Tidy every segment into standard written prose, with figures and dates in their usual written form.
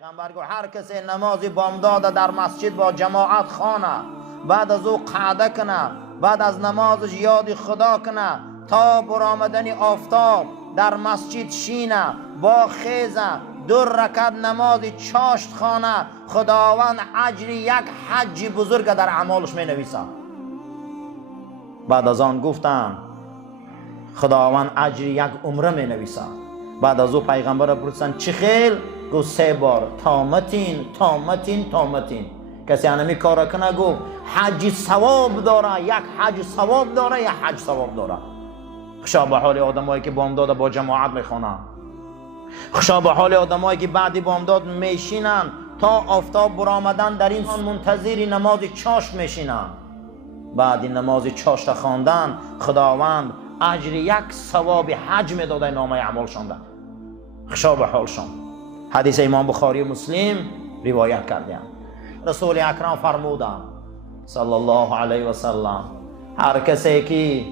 پیغمبر گفت هر کسی نماز بامداد در مسجد با جماعت خانه، بعد از او قعده کنه، بعد از نمازش یاد خدا کنه تا برآمدن آفتاب در مسجد شینه با خیزه 2 رکعت نماز چاشت خانه، خداوند اجر یک حج بزرگ در اعمالش می نویسه. بعد از آن گفتن خداوند اجر یک عمره می نویسه. بعد از او پیغمبر پرسیدن چه خیل؟ گفت 3 بار تامتین تامتین تامتین. کسی انمی کار کنه گفت حج ثواب داره، یک حج ثواب داره، یک حج ثواب داره. خوشا به حال آدمایی که بامداد با جماعت میخونن، خوشا به حال آدمایی که بعد بامداد میشینن تا آفتاب برآمدن در این منتظر نماز چاشت میشینن. بعد این نماز چاشت خواندن خداوند اجر یک ثواب حج میداده نامه اعمالشان ده. خوشا به حالشان. حدیث امام بخاری و مسلم روایت کردند. رسول اکرم فرمودند صلی الله علیه و سلم هر کسی که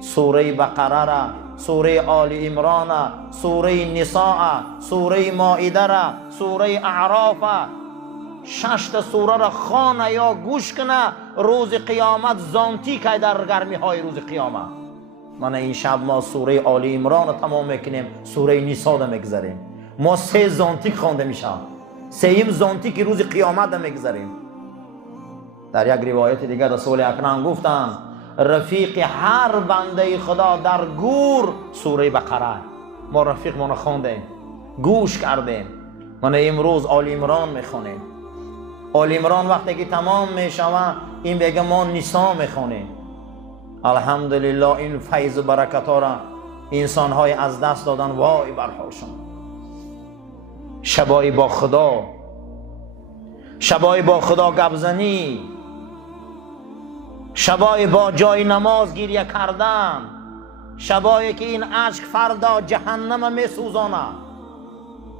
سوره بقره را، سوره آل عمران، سوره نساء، سوره مائده را، سوره اعراف 6 سوره را خوانه یا گوش کنه روز قیامت زانتی که در گرمی های روز قیامت. من این شب ما سوره آل عمران را تمام میکنیم، سوره نساء را میگذاریم. ما 3 زانتی خوانده میشم، 3م زانتی که روز قیامت را میگذاریم. در یک روایت دیگر رسول اکرم گفتند رفیق هر بنده خدا در گور سوره بقره. ما رفیق ما خوندیم، گوش کردیم. من امروز آل عمران میخونیم. آل عمران وقتی که تمام میشوه این بگه ما نساء میخونیم. الحمدلله این فیض و برکت ها را انسان های از دست دادن، وای بر حالشون. شبای با خدا، شبای با خدا گبزنی، شبای با جای نماز گریه کردن، شبایی که این اشک فردا جهنم می سوزانه.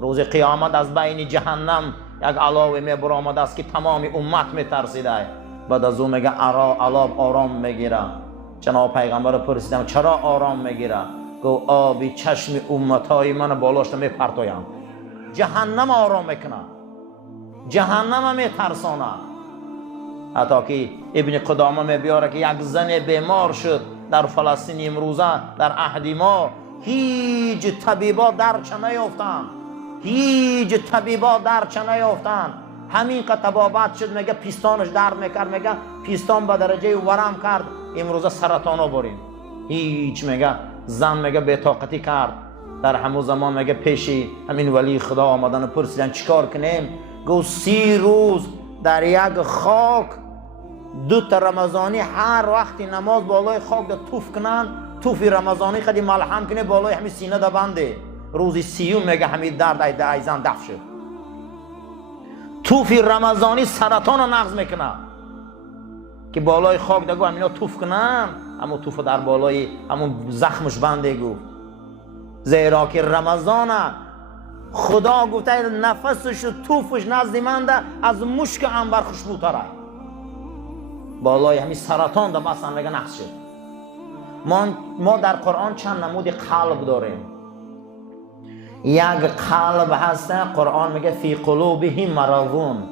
روز قیامت از بین جهنم یک علاوه می برآمده است که تمام امت می ترسیده. بعد از او میگه علاب آرام میگیره. جناب پیغمبر پرسیدم چرا آرام میگیره؟ گفت آبی چشم امتهای من بالاش می پرتایم. جهنم آرام میکنه، جهنم می ترسانه. حتی که ابن قدامه می بیاره که یک زن بیمار شد در فلسطین امروزه در عهد ما، هیچ طبیبا درچ نیافتند، هیچ طبیبا درچ نیافتند. همین که طبابت شد میگه پیستانش درد میکرد، میگه پیستان به درجه ورم کرد، امروزه سرطانا بریم. هیچ میگه زن میگه بی‌طاقتی کرد. در همون زمان میگه پیشی همین ولی خدا آمدن پرسیدن چیکار کنیم؟ گفت 30 روز در یک خاک 2 رمضانی هر وقتی نماز بالای خاک ده توف کنن، توف رمضانی خدی ملحم کنه بالای همین سینه ده بنده. روزی 30 میگه همین درد ایزن دفع شد. توف رمضانی سرطان رو نقض میکنه که بالای خاک ده گو همینا توف کنن، اما توف در بالای همون زخمش بنده گو. زیرا که رمضان خدا گفته نفسش و توفش نزد من ده از مشک عنبر خوشبوتره. بالای همین سرطان ده مثلا میگه نقص شد. ما در قرآن چند نمود قلب داریم. یک قلب هسته قرآن میگه فی قلوبهم مرضون.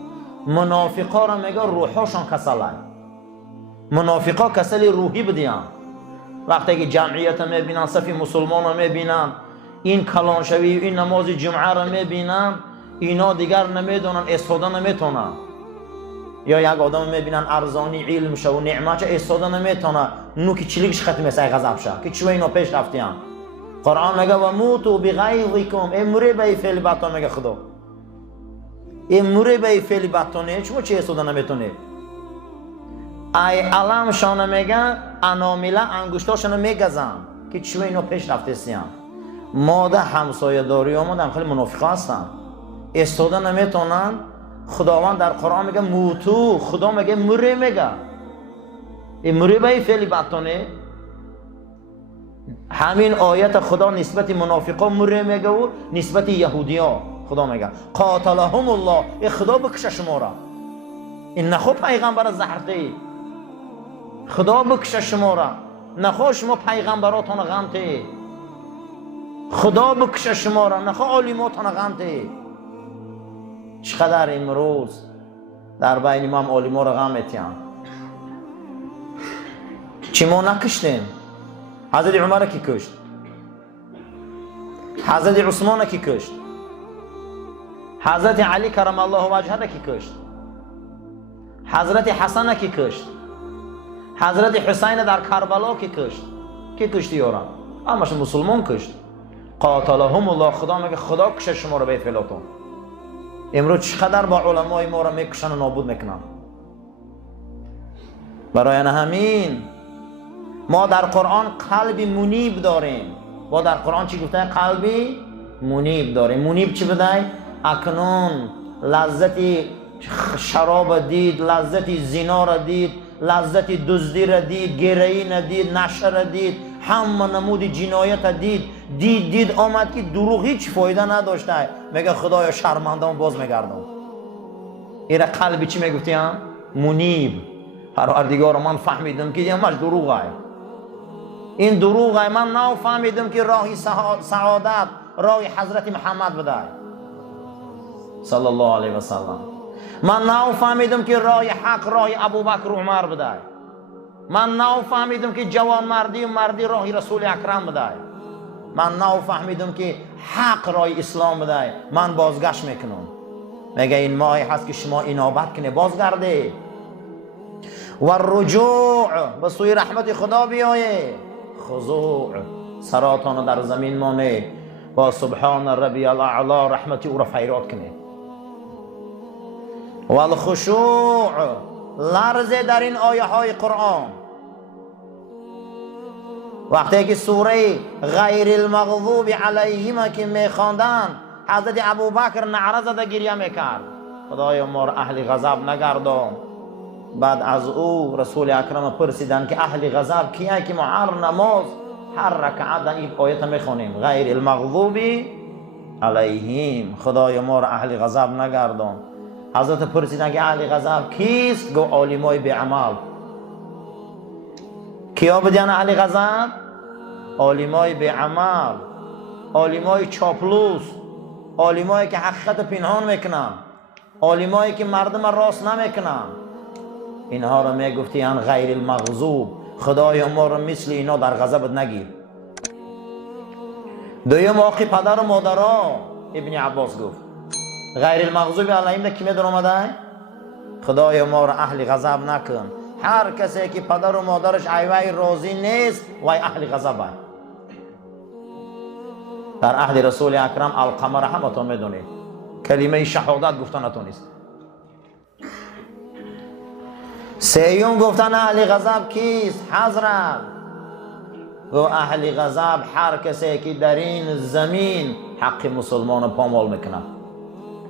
منافقا را میگه روحشان کسله. منافقا کسل روحی بدیان. وقتی که جمعیت میبینن، صف مسلمان را میبینن، این کلانشوی این نماز جمعه را میبینن، اینا دیگر نمیدونن استفاده نمیتونن. یا یک آدم میبینن ارزانی علم شه و نعمت استفاده نمیتونه، نوکی چلیکش ختم میشه غضب شه که چوه اینا پیش رفتیان. قرآن میگه و موتوا بغیظکم، امری به فعل بدتون. میگه خدا امری به فعل بدتونه، شما چه استفاده نمیتونه؟ ای علمشان میگن انامیله انگشتاشون میگزن که چوه اینا پیش رفتیان. ما ده همسایه داری ما ده خیلی منافق هستن، استفاده نمیتونن. خداوند در قرآن میگه موتو، خدا میگه مری، میگه این مری به فعل بدتونه. همین آیت خدا نسبت منافقا مری میگه و نسبت یهودیا خدا میگه قاتلهم الله، ای خدا بکشه شما را. این نخو پیغمبر زهرته، خدا بکشه شما را. نخو شما پیغمبراتون غمته، خدا بکشه شما را. نخو عالماتون غمته. چقدر امروز در بین ما هم علما رو غم میتیم. چی ما نکشتیم؟ حضرت عمر کی کشت؟ حضرت عثمان کی کشت؟ حضرت علی کرم الله وجهه کی کشت؟ حضرت حسن کی کشت؟ حضرت حسین در کربلا کی کشت؟ کی کشتی یارم؟ همش مسلمان کشت. قاتلهم الله. خدا میگه خدا کشه شما رو به فلاتون. امروز چقدر با علمای ما رو میکشن و نابود میکنن. برای همین ما در قرآن قلبی منیب داریم. ما در قرآن چی گفته؟ قلبی منیب داریم. منیب چی بدهی؟ اکنون لذتی شراب دید، لذتی زنا را دید، لذتی دزدی را دید، گرایی ندید، نشه را دید، همه نمود جنایت دید آمد که دروغ هیچ فایده نداشته. میگه خدایا شرمندم باز میگردم. ایره قلبی چی میگفتی هم؟ منیب. پروردگار من فهمیدم که همش دروغه. این دروغه. من نو فهمیدم که راهی سعادت راهی حضرت محمد بده صلی الله علیه و سلم. من نو فهمیدم که راه حق راه ابوبکر و عمر بده. من نو فهمیدم که جوان مردی و مردی راه رسول اکرم بده. من نو فهمیدم که حق راه اسلام بده. من بازگشت میکنم. میگه این ماهی هست که شما انابت کنه، بازگرده و رجوع به سوی رحمت خدا بیایه. خضوع سراتان در زمین مانه با سبحان ربی الاعلا رحمتی او را فیراد کنه. و الخشوع لرزه در این آیه های قرآن. وقتی که سوره غیر المغضوب علیهم که میخواندن حضرت ابوبکر نعره زده گریه میکرد. خدایا ما را اهل غضب نگردان. بعد از او رسول اکرم پرسیدن که اهل غضب کیه که ما هر نماز هر رکعت این آیت میخونیم غیر المغضوب علیهم. خدایا ما را اهل غضب نگردان. حضرت پرسیدن که اهل غضب کیست؟ گو عالمای به عمل. کیا بدین اهل غضب؟ عالمای به عمل، عالمای چاپلوس، عالمایی که حقیقت پنهان میکنن، عالمایی که مردم راست نمیکنن. اینها را میگفتین غیر المغضوب. خدایا ما را مثل اینا در غضبت نگیر. دویم واقع پدر و مادرها ابن عباس گفت غیر المغضوب علیهم کی میدون آمده؟ خدایا ما را اهل غضب نکن. هر کسی که پدر و مادرش ایوای راضی نیست وای اهل غضبه. در عهد رسول اکرم القمر همتون میدونید کلمه شهادت گفتن نتونست. سیوم گفتن اهل غضب کیست؟ حضرت و اهل غضب هر کسی که در این زمین حق مسلمان پامال میکنه،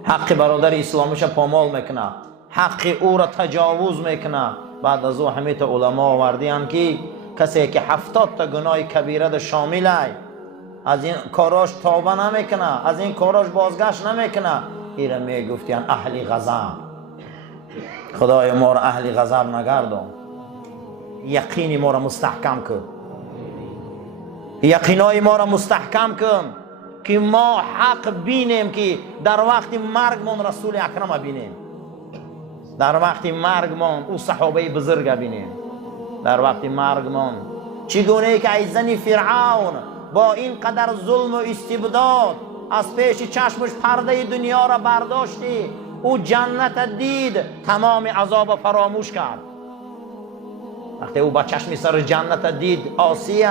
حق برادر اسلامیش پامال میکنه، حق او را تجاوز میکنه. بعد از او همه علما آوردین که کسی که 70 تا گناه کبیره شامله از این کاراش توبه نمیکنه، از این کاراش بازگشت نمیکنه، ایره میگفتین اهل غضب. خدای ما را اهل غضب نگردان. یقین ما را مستحکم کن. یقینای ما را مستحکم کن که ما حق بینیم که در وقت مرگمون رسول اکرم بینیم، در وقت مرگمون او صحابه بزرگ بینیم، در وقت مرگمون چگونه که ای زن فرعون با این قدر ظلم و استبداد از پیش چشمش پرده دنیا را برداشتی، او جنت دید تمام عذاب فراموش کرد. وقتی او با چشم سر جنت دید آسیه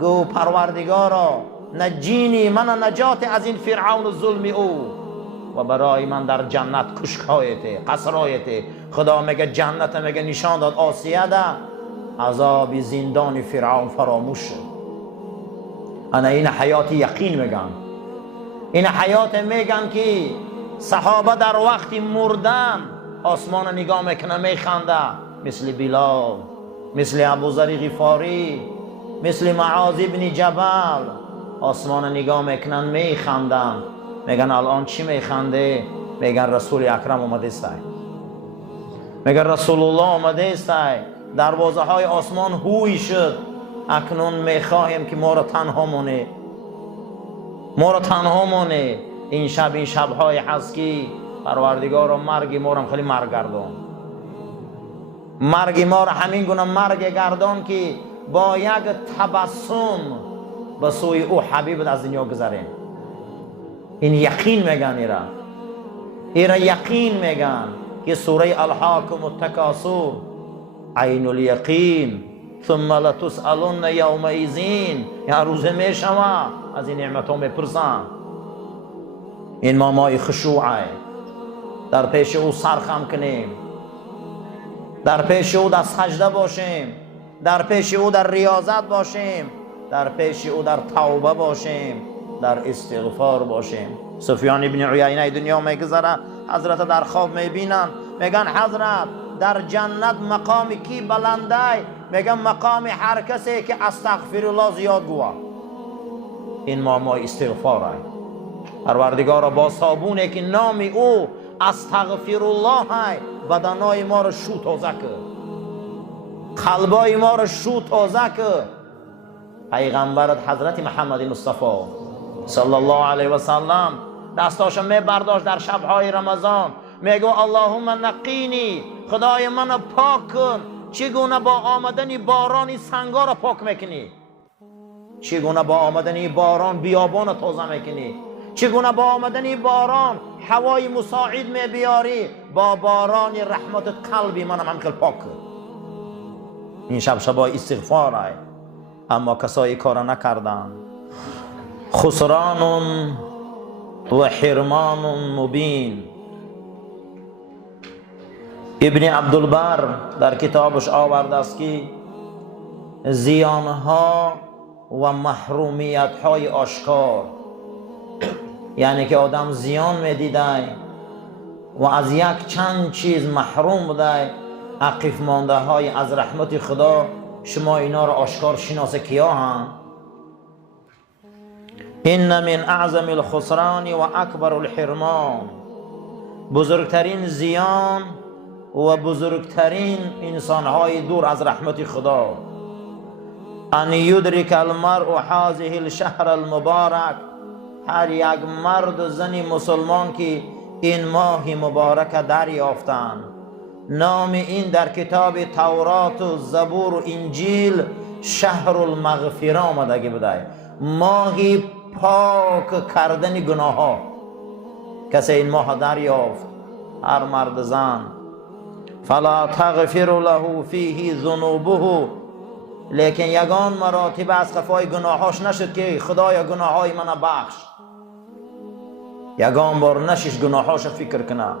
گو پروردگارا نجینی، من نجات از این فرعون و ظلم او و برای من در جنت کشکایته قصرایته. خدا میگه جنت میگه نشان داد آسیه ده عذاب زندان فرعون فراموش شد. انا این حیات یقین میگن، این حیات میگن که صحابه در وقت مردن آسمان نگاه میکنه میخنده، مثل بلال، مثل ابوذر غفاری، مثل معاذ بن جبل آسمان نگاه میکنن میخندن. میگن الان چی میخنده؟ میگن رسول اکرم اومده است، میگن رسول الله اومده است. دروازه های آسمان هوی شد. اکنون میخواهیم که ما را تنها مونه، ما را تنها مونه. این شب این شبهای هست که پروردگار مرگ ما رو خیلی مرگ گردان، مرگ ما رو همین گونه مرگ گردان که با یک تبسم به سوی او حبیب از دنیا گذریم. این یقین میگن، ایرا یقین میگن که سوره الحاکم التکاثر عین الیقین ثم لتسألن یومئذ، یا روزه میشوه از این نعمت ها میپرسن. این مامای خشوعه، در پیش او سرخم کنیم، در پیش او در سجده باشیم، در پیش او در ریاضت باشیم، در پیش او در توبه باشیم، در استغفار باشیم. سفیان ابن عیینه دنیا میگذره، حضرت در خواب میبینن، میگن حضرت در جنت مقام کی بلنده؟ میگن مقام هر کسی که استغفر الله زیاد گوه. این مامای استغفاره. پروردگار با صابونه که نام او استغفر الله های بدنای ما رو شو تازه که، قلبای ما رو شو تازه که. پیغمبرت حضرت محمد مصطفی صلی الله علیه و سلم دستاشو میبرداشت در شبهای رمضان، میگو اللهم نقینی، خدای من پاک کن. چگونه با آمدن باران سنگا رو پاک میکنی، چگونه با آمدن باران بیابان تازه میکنی، چگونه با آمدن باران هوای مساعد میبیاری، با باران رحمت قلبی من هم خیلی پاک کن. این شبای استغفار های. اما کسایی کار نکردن، خسران و حرمان مبین. ابن عبدالبر در کتابش آورده است که زیانها و محرومیتهای آشکار، یعنی که آدم زیان میدیده و از یک چند چیز محروم بوده، عقیف مانده های از رحمت خدا، شما اینا رو آشکار شناسه کیا هم؟ این من اعظم الخسران و اکبر الحرمان، بزرگترین زیان و بزرگترین انسانهای دور از رحمت خدا. ان یدرک المرء هذه الشهر المبارک، هر یک مرد و زن مسلمان که این ماه مبارک دریافتند. نام این در کتاب تورات و زبور و انجیل شهر المغفره آمدگی بوده، ماهی پاک کردن گناه ها. کسی این ماه دریافت، هر مرد زن، فلا تغفر له فیه ذنوبه، لیکن یگان مراتب از خفای گناهاش نشد که خدایا گناهای من بخش. یگان بار نشش گناهاش فکر کنه.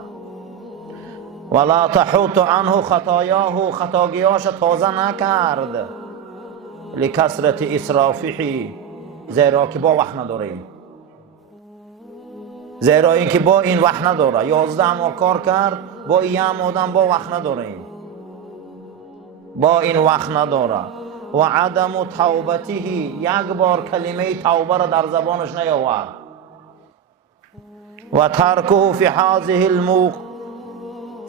ولا تحوط عنه خطایاه، خطاگیاش تازه نکرد. لکثرت اسرافه، زیرا که با وقت نداره، زیرا این که با این وقت نداره. 11 ماه کار کرد، با این آدم با وقت نداره، با این وقت نداره. و عدم توبته، یک بار کلمه توبه را در زبانش نیاورد. و ترکه فی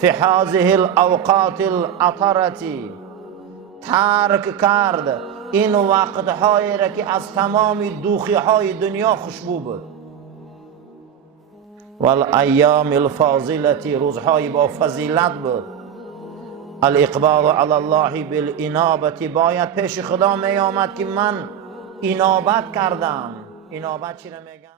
هذه الاوقات العطرتی، ترک کرد این وقتهایی را که از تمام دوخی های دنیا خوشبو بود. والایام الفاضلتی، روزهای با فضیلت بود. الاقبال علی الله بالانابه، باید پیش خدا می آمد که من انابت کردم. انابت چی را میگن؟